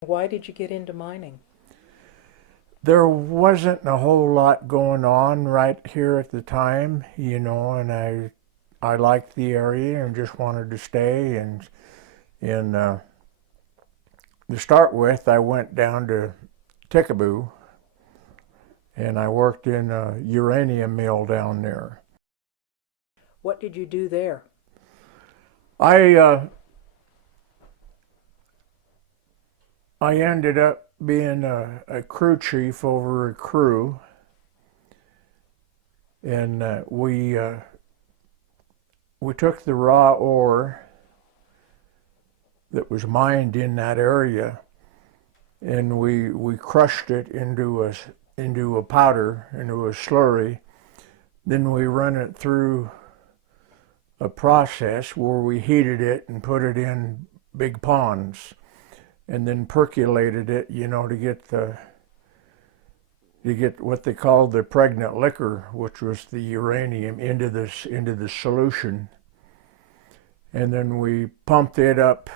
Why did you get into mining? There wasn't a whole lot going on right here at the time, and I liked the area and just wanted to stay. And to start with, I went down to Ticaboo and I worked in a uranium mill down there. What did you do there? I uh, I ended up being a crew chief over a crew, and we took the raw ore that was mined in that area, and we crushed it into a powder, into a slurry. Then we run it through a process where we heated it and put it in big ponds, and then percolated it, to get what they called the pregnant liquor, which was the uranium, into the solution, and then we pumped it up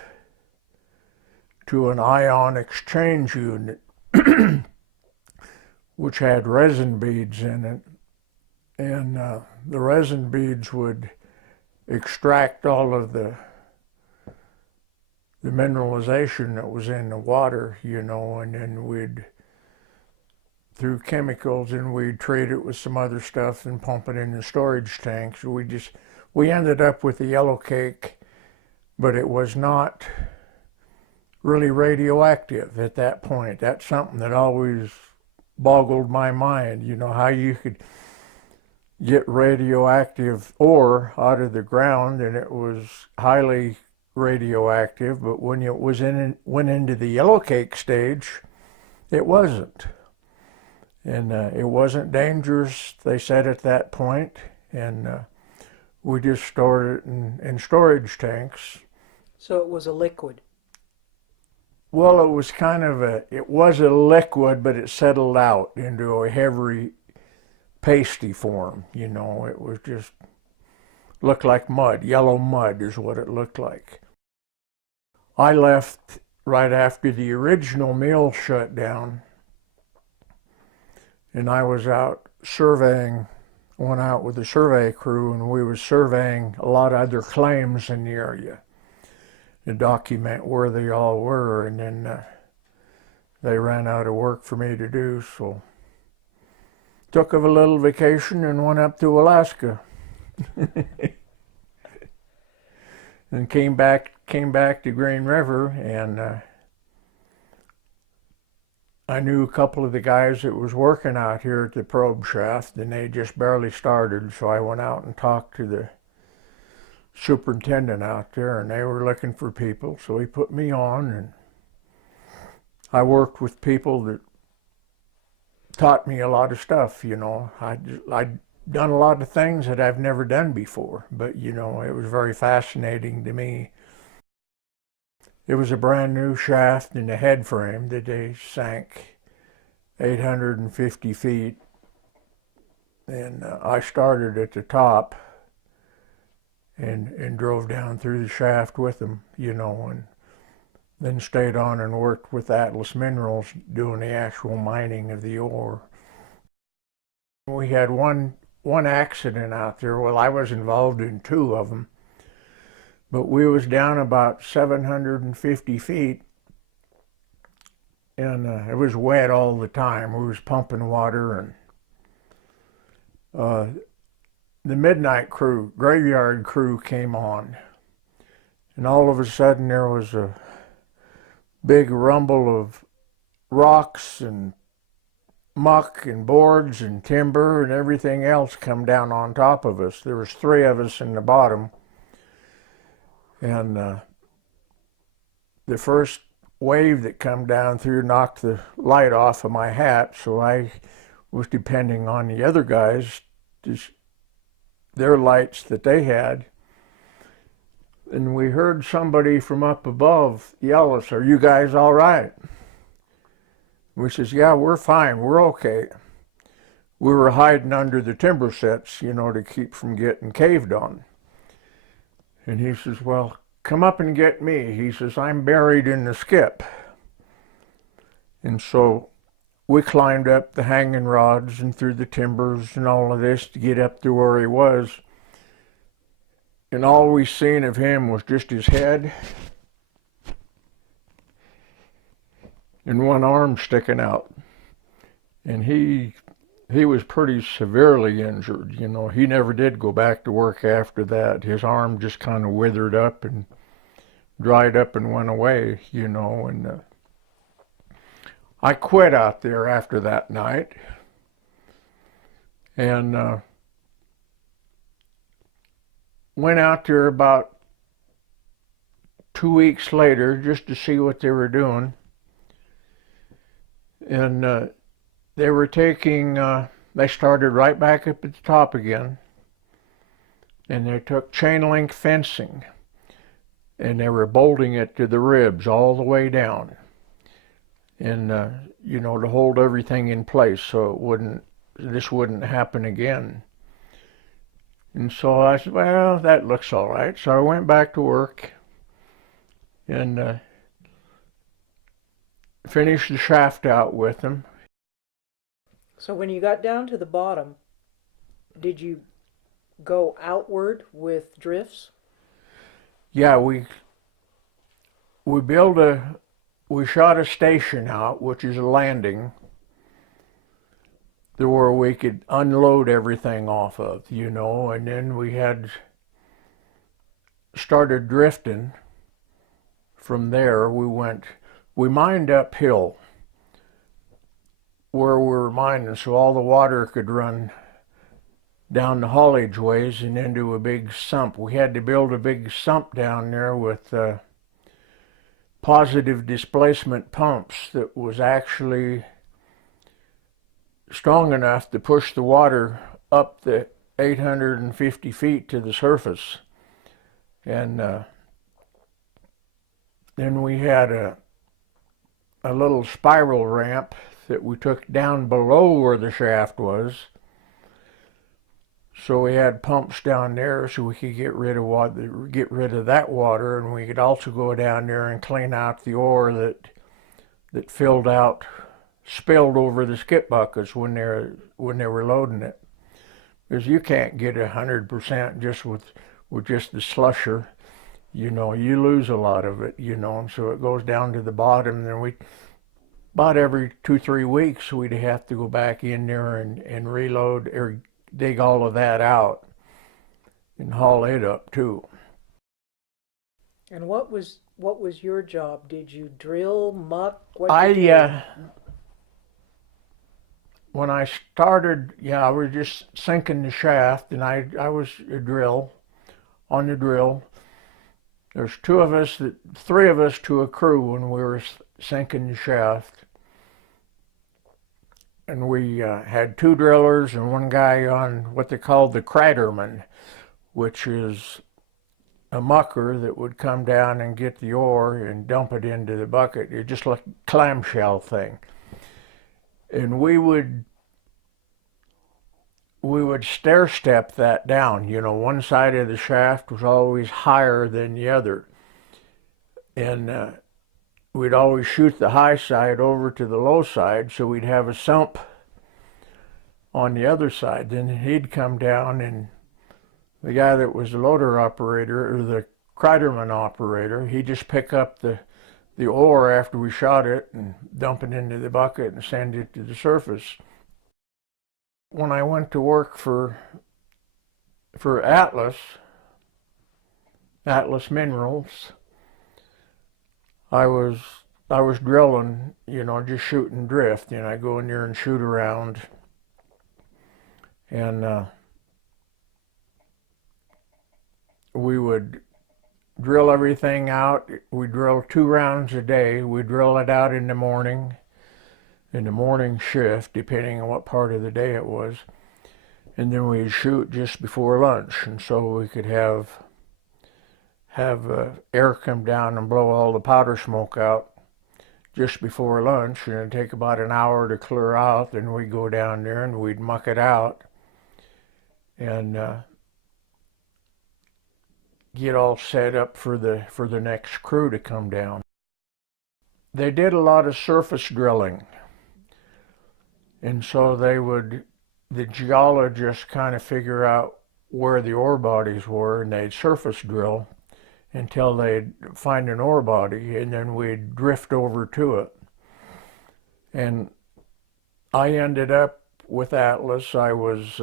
to an ion exchange unit, which had resin beads in it, and the resin beads would extract all of the mineralization that was in the water, and then we'd through chemicals and we'd treat it with some other stuff and pump it in the storage tanks. We ended up with a yellow cake, but it was not really radioactive at that point. That's something that always boggled my mind, how you could get radioactive ore out of the ground and it was highly radioactive, but when went into the yellow cake stage, it wasn't. And it wasn't dangerous, they said at that point, and we just stored it in storage tanks. So it was a liquid. Well, it was a liquid, but it settled out into a heavy, pasty form. It was just looked like mud. Yellow mud is what it looked like. I left right after the original mill shut down, and I was out surveying, went out with the survey crew, and we were surveying a lot of other claims in the area to document where they all were, and then they ran out of work for me to do, so took a little vacation and went up to Alaska and came back to Green River, and I knew a couple of the guys that was working out here at the probe shaft, and they just barely started, so I went out and talked to the superintendent out there, and they were looking for people, so he put me on, and I worked with people that taught me a lot of stuff. I'd done a lot of things that I've never done before, but it was very fascinating to me. It was a brand new shaft in the head frame that they sank 850 feet, and I started at the top and drove down through the shaft with them, and then stayed on and worked with Atlas Minerals doing the actual mining of the ore. We had one accident out there. Well, I was involved in two of them, but we was down about 750 feet, and it was wet all the time. We was pumping water, and the midnight crew, graveyard crew, came on, and all of a sudden there was a big rumble of rocks and muck and boards and timber and everything else come down on top of us. There was three of us in the bottom, and the first wave that come down through knocked the light off of my hat, so I was depending on the other guys, their lights that they had. And we heard somebody from up above yell us, "Are you guys all right?" We says, "Yeah, we're fine, we're okay." We were hiding under the timber sets, to keep from getting caved on. And he says, "Well, come up and get me." He says, "I'm buried in the skip." And so we climbed up the hanging rods and through the timbers and all of this to get up to where he was. And all we seen of him was just his head and one arm sticking out. And he was pretty severely injured. You know, he never did go back to work after that. His arm just kind of withered up and dried up and went away, you know. And I quit out there after that night. And went out there about 2 weeks later just to see what they were doing. And they were taking, they started right back up at the top again. And they took chain link fencing and they were bolting it to the ribs all the way down. And, you know, to hold everything in place so this wouldn't happen again. And so I said, well, that looks all right. So I went back to work and finished the shaft out with them. So when you got down to the bottom, did you go outward with drifts? Yeah, we shot a station out, which is a landing, where we could unload everything off of, you know, and then we had started drifting. From there, we mined uphill where we were mining so all the water could run down the haulage ways and into a big sump. We had to build a big sump down there with positive displacement pumps that was actually strong enough to push the water up the 850 feet to the surface. And then we had a little spiral ramp that we took down below where the shaft was. So we had pumps down there so we could get rid of that water, and we could also go down there and clean out the ore that spilled over the skip buckets when they were loading it. Because you can't get 100% just with just the slusher. You know, you lose a lot of it, you know, and so it goes down to the bottom. And then about every 2-3 weeks, we'd have to go back in there and reload or dig all of that out and haul it up too. And what was your job? Did you drill, muck? What did you do? When I started, I was just sinking the shaft, and I was on the drill. There's three of us to a crew when we were sinking the shaft. And we had 2 drillers and 1 guy on what they called the craterman, which is a mucker that would come down and get the ore and dump it into the bucket. It's just like a clamshell thing. And we would stair step that down. You know, one side of the shaft was always higher than the other. And we'd always shoot the high side over to the low side, so we'd have a sump on the other side. Then he'd come down, and the guy that was the loader operator, or the craterman operator, he'd just pick up the ore after we shot it and dump it into the bucket and send it to the surface. When I went to work for Atlas Minerals, I was drilling, you know, just shooting drift. You know, I go in there and shoot around, and we would drill everything out. We drill 2 rounds a day. We drill it out in the morning shift, depending on what part of the day it was, and then we'd shoot just before lunch, and so we could have air come down and blow all the powder smoke out just before lunch, and it'd take about an hour to clear out. Then we'd go down there and we'd muck it out and get all set up for the next crew to come down. they did a lot of surface drilling. And so the geologists kind of figure out where the ore bodies were, and they'd surface drill until they'd find an ore body, and then we'd drift over to it. And I ended up with Atlas. I was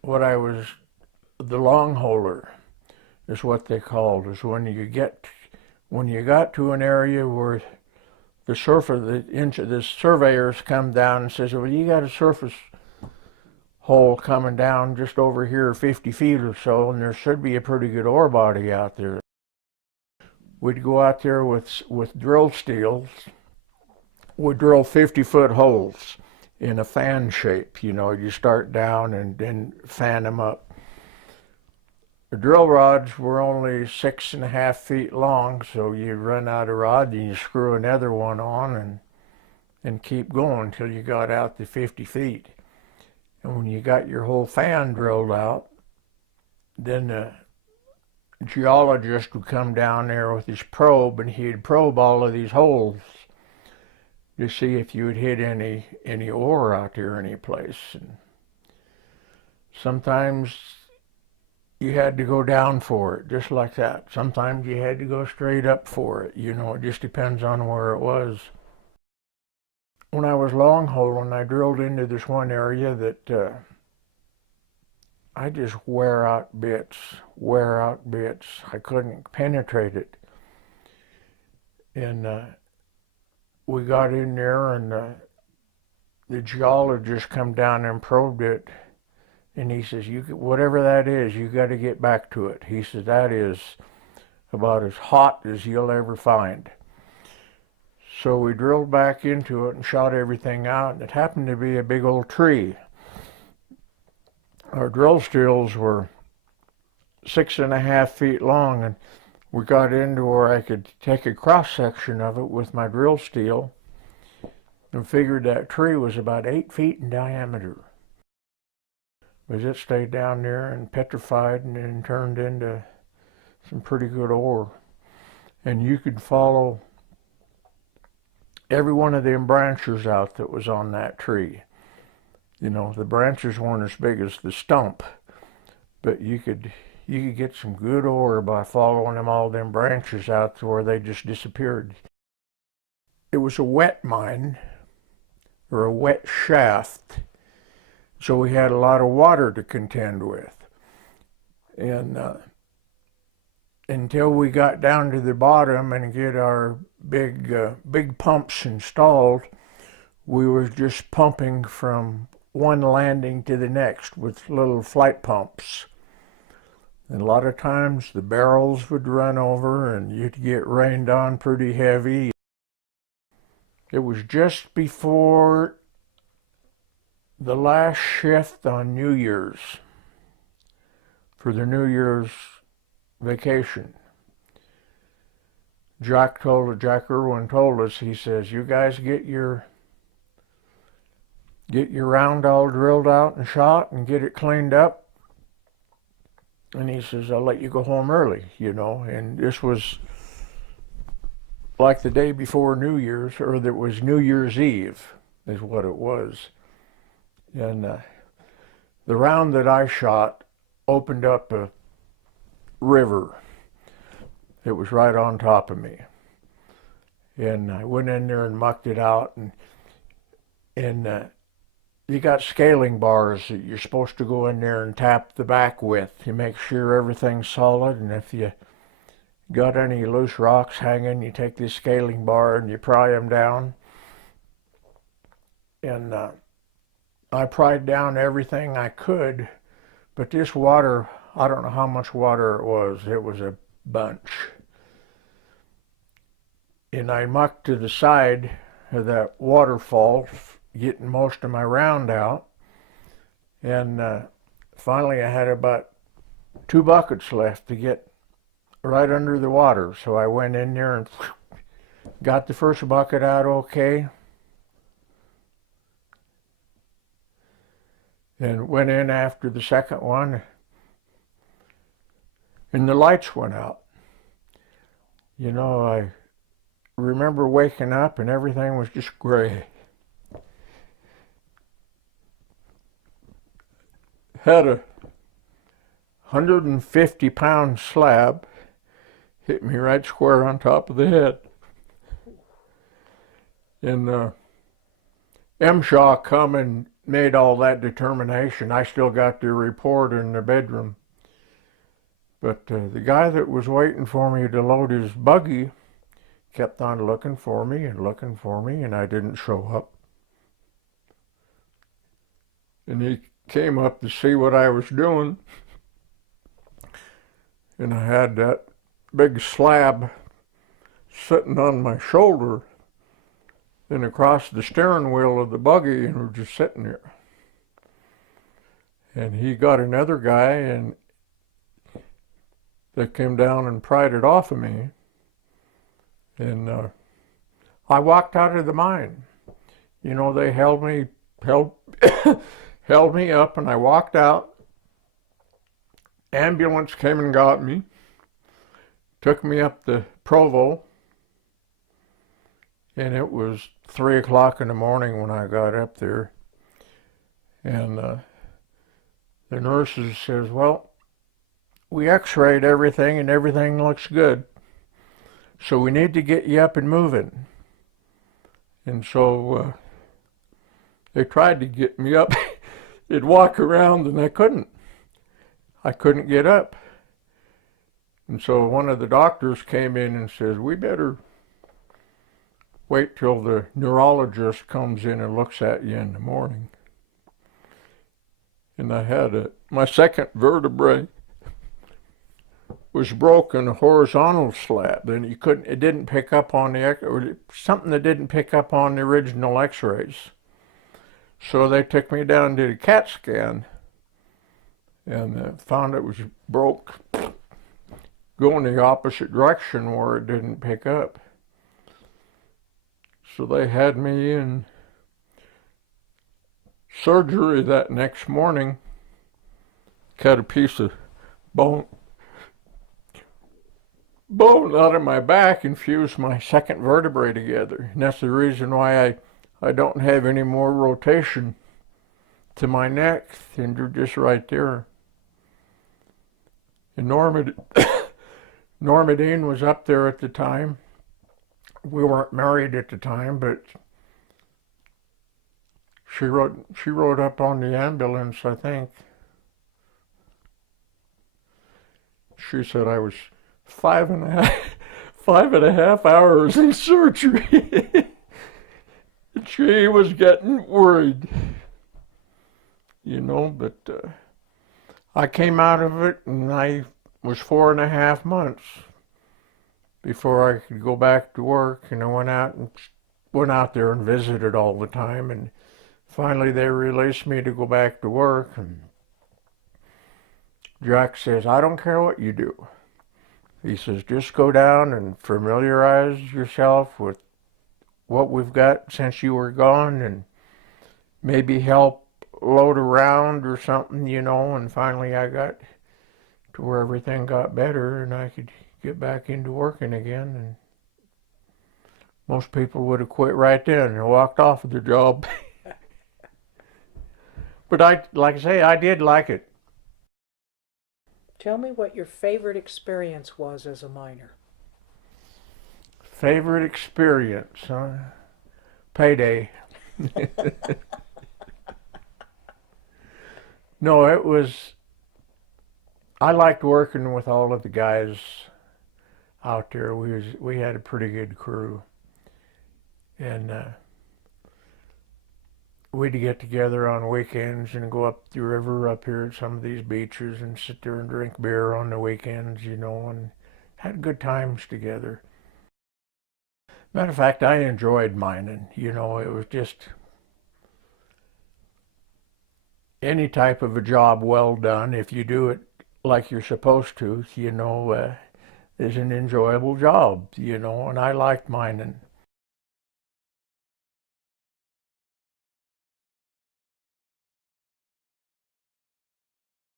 what I was the long holer is what they called. Is when you got to an area where the surveyors come down and says, well, you got a surface hole coming down just over here 50 feet or so, and there should be a pretty good ore body out there. We'd go out there with drill steels. We'd drill 50-foot holes in a fan shape. You start down and then fan them up. The drill rods were only 6.5 feet long, so you run out of rod and you screw another one on and keep going until you got out to 50 feet. And when you got your whole fan drilled out, then the geologist would come down there with his probe, and he'd probe all of these holes to see if you had hit any ore out there any place. And sometimes you had to go down for it, just like that. Sometimes you had to go straight up for it. It just depends on where it was. When I was long holing, I drilled into this one area that I just wear out bits. I couldn't penetrate it. And we got in there, and the geologist come down and probed it. And he says, whatever that is, you got to get back to it. He says, that is about as hot as you'll ever find. So we drilled back into it and shot everything out, and it happened to be a big old tree. Our drill steels were 6.5 feet long, and we got into where I could take a cross section of it with my drill steel and figured that tree was about 8 feet in diameter. But it stayed down there and petrified and then turned into some pretty good ore. And you could follow every one of them branches out that was on that tree. The branches weren't as big as the stump, but you could get some good ore by following all them branches out to where they just disappeared. It was a wet mine, or a wet shaft, so we had a lot of water to contend with. And until we got down to the bottom and get our big pumps installed, we were just pumping from one landing to the next with little flight pumps. And a lot of times the barrels would run over and you'd get rained on pretty heavy. It was just before the last shift on New Year's, for the New Year's vacation. Jack Irwin told us, he says, you guys get your round all drilled out and shot and get it cleaned up. And he says, I'll let you go home early, And this was like the day before New Year's, or that was New Year's Eve, is what it was. And the round that I shot opened up a river. It was right on top of me. And I went in there and mucked it out. And you got scaling bars that you're supposed to go in there and tap the back with. You make sure everything's solid. And if you got any loose rocks hanging, you take this scaling bar and you pry them down. And I pried down everything I could, but this water, I don't know how much water it was. It was a bunch. And I mucked to the side of that waterfall, getting most of my round out. And finally I had about 2 buckets left to get right under the water. So I went in there and got the first bucket out okay. And went in after the second one, and the lights went out. remember waking up and everything was just gray. Had a 150-pound slab hit me right square on top of the head. And M-Shaw come and made all that determination. I still got the report in the bedroom. But the guy that was waiting for me to load his buggy kept on looking for me, and I didn't show up. And he came up to see what I was doing. And I had that big slab sitting on my shoulder and across the steering wheel of the buggy, and we're just sitting there. And he got another guy and that came down and pried it off of me. And I walked out of the mine. You know, they held me held me up, and I walked out. Ambulance came and got me, took me up to Provo, and it was 3 o'clock in the morning when I got up there. And the nurses says, well, we x-rayed everything and everything looks good, so we need to get you up and moving. And so they tried to get me up. It'd walk around, and I couldn't get up. And so one of the doctors came in and says, we better wait till the neurologist comes in and looks at you in the morning. And I had my second vertebrae was broken, a horizontal slab, and it didn't pick up on something that didn't pick up on the original x-rays. So they took me down to the CAT scan and found it was broke, going the opposite direction where it didn't pick up. So they had me in surgery that next morning, cut a piece of bone out of my back and fused my second vertebrae together. And that's the reason why I don't have any more rotation to my neck, and they're just right there. And Norma Dean was up there at the time. We weren't married at the time, but she rode up on the ambulance, I think. She said I was 5.5 hours in surgery. She was getting worried, you know, but I came out of it, and I was 4.5 months before I could go back to work. And I went out there and visited all the time, and finally they released me to go back to work. And Jack says, I don't care what you do. He says, just go down and familiarize yourself with what we've got since you were gone, and maybe help load around or something, you know. And finally I got to where everything got better and I could get back into working again. And most people would have quit right then and walked off of the job. But like I say, I did like it. Tell me what your favorite experience was as a miner. Favorite experience, huh? Payday. No, I liked working with all of the guys out there. We had a pretty good crew. And we'd get together on weekends and go up the river up here at some of these beaches and sit there and drink beer on the weekends, you know, and had good times together. Matter of fact, I enjoyed mining. You know, it was just any type of a job well done. If you do it like you're supposed to, you know, is an enjoyable job, you know, and I liked mining.